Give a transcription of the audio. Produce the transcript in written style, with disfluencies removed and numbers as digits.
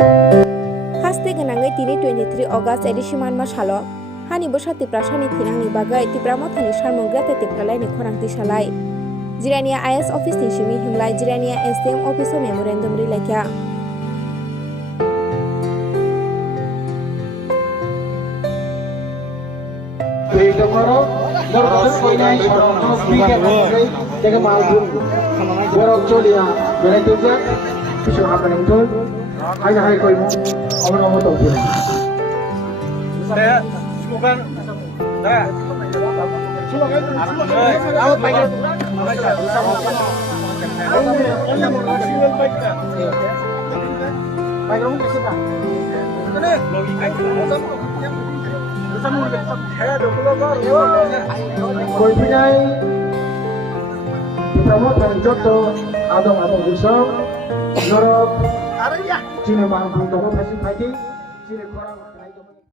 Haste ganangai tini 23 August edisiman masalo hani bosati prasani thinangni bagai tipramo thani sarmungrate tipralai ni khorang tisalai Jirania IS office ni simi himlai Jirania SDM office memorandum rilekya Koi pinai promotan joto adong usang norok cine bang pung toko pasti pagi cine korang